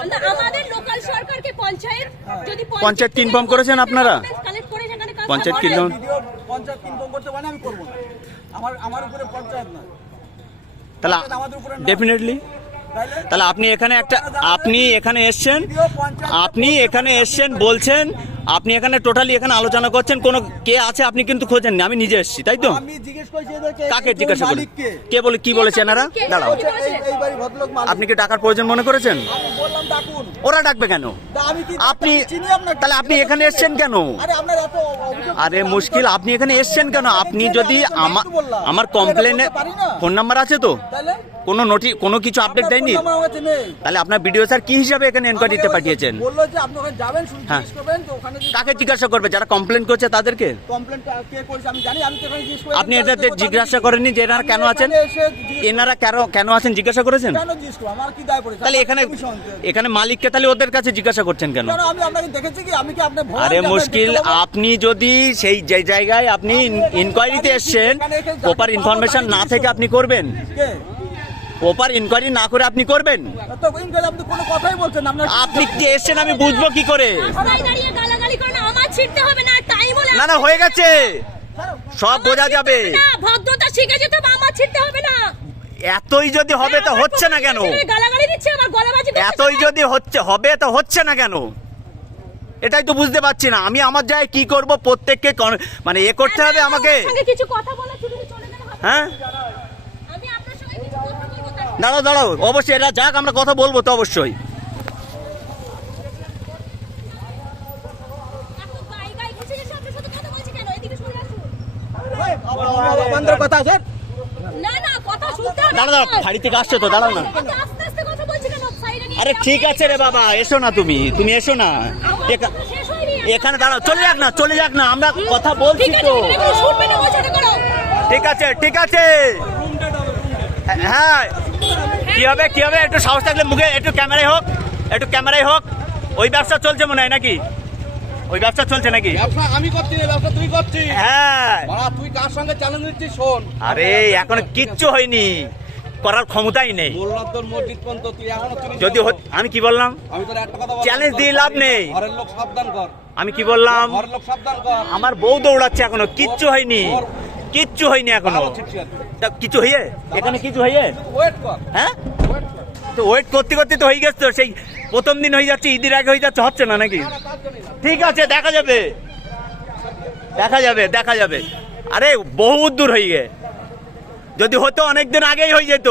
আমাদের লোকাল সরকারকে পঞ্চায়েত ইনফর্ম করেছেন আপনারা? পঞ্চায়েত ইনফর্ম করতে পারে আমি করব না, আমার উপরে পঞ্চায়েত না, তাহলে ডেফিনেটলি তাহলে আপনি এখানে এসছেন বলছেন, আপনি এখানে টোটালি এখানে আলোচনা করছেন, কোন কে আছে আপনি কিন্তু খোঁজেননি, আমি নিজে এসেছি, তাই তো? আমি জিজ্ঞেস করছি এদেরকে, কাকে জিজ্ঞাসা করেন? কে বলে কি বলেছে এনারা? দাঁড়াও, এই বাড়ি ভদ্রলোক মালিক। আপনি কি টাকার প্রয়োজন মনে করেছেন? আমি বললাম ডাকুন। ওরা ডাকবে কেন? আমি কি আপনি চিনি আপনাকে? তাহলে আপনি এখানে এসছেন কেন? আরে আপনার এত অভিযোগ, আরে মুশকিল, আপনি এখানে এসছেন কেন? আপনি যদি আমার কমপ্লেনে ফোন নাম্বার আছে তো, তাহলে কোনো কিছু আপডেট দেয়নি, আমার কাছে নেই। তাহলে আপনার বিডিও স্যার কি হিসাবে এখানে এনকোয়ারিতে পাঠিয়েছেন? বললো যে আপনি ওখানে যাবেন, শুনে হ্যাঁ। জিজ্ঞেস করবেন, তো ওখানে কাকে জিজ্ঞাসা করবে? যারা কমপ্লেন করছে তাদেরকে? কমপ্লেনটা কে করেছে আমি জানি, আমি তো ওখানে জিজ্ঞেস করি। আপনি এদের জিজ্ঞাসা করেননি যে এনারা কেন আছেন? এনারা কেন আছেন জিজ্ঞাসা করেছেন? কেন জিজ্ঞেস করব? আমার কি দায় পড়েছে? তাহলে এখানে মালিককে তাহলে ওদের কাছে জিজ্ঞাসা করছেন কেন? কেন আমি আপনাকে দেখেছি কি? আমি কি আপনার ভয়? আরে মুশকিল, আপনি যদি সেই যে জায়গায় আপনি ইনকোয়ারিতে এসছেন, প্রপার ইনফরমেশন না থেকে আপনি করবেন? কে প্রপার ইনকোয়ারি না করে আপনি করবেন? তো ইনকোয়ারি আপনি কোনো কথাই বলছেন না। আপনি কি এসছেন আমি বুঝবো কি করে? না হয়ে গেছে, সব বোঝা যাবে। ভদ্রতা শিখে যেতে হবে, আমার ছিড়তে হবে না। এতই যদি হবে তো হচ্ছে না কেন? গালাগালি দিচ্ছে, আমার গলাবাজি করছে। এতই যদি হবে তো হচ্ছে না কেন? এটাই তো বুঝতে পারছি না আমি। আমার জায়গায় কি করব? প্রত্যেককে মানে করতে হবে আমাকে। কিছু কথা বলা শুরু চলে গেল হবে। হ্যাঁ, আমি আপনার সঙ্গে কিছু কথা বলবো। দাঁড়াও, অবশ্যই এরা যাক, আমরা কথা বলবো তো অবশ্যই। কথা আছে দাঁড়াও, গাড়ি থেকে আসছো তো, দাঁড়াও না। আরে ঠিক আছে রে বাবা, এসো না, তুমি এসো না এখানে, দাঁড়াও, চলে যাক না, আমরা কথা বলছি তো। ঠিক আছে হ্যাঁ, কি হবে একটু সাহস থাকলে মুখে, একটু ক্যামেরায় হোক। ওই ব্যবসা চলছে মনে হয় নাকি? ওই ব্যবসা চলছে নাকি? আমি করছি, ব্যবসা তুই করছিস। হ্যাঁ, তুই কার সঙ্গে চ্যালেঞ্জ দিচ্ছিস? শোন, আরে এখনো কিচ্ছু হয়নি, করার ক্ষমতাই নেই। যদি আমি কি বললাম? চ্যালেঞ্জ দিয়ে লাভ নেই। আমি কি বললাম? আমার বউ দৌড়াচ্ছে, এখনো কিচ্ছু হয়নি এখনো। কিছু হয়ে এখানে কিছু হয়ে হ্যাঁ, তো ওয়েট করতে তো হয়ে গেছে তো। সেই প্রথম দিন হয়ে যাচ্ছে, ঈদের আগে হয়ে যাচ্ছে, হচ্ছে না নাকি? ঠিক আছে, দেখা যাবে। আরে বহুত দূর হয়ে গে, যদি হতো অনেকদিন আগেই হয়ে যেত।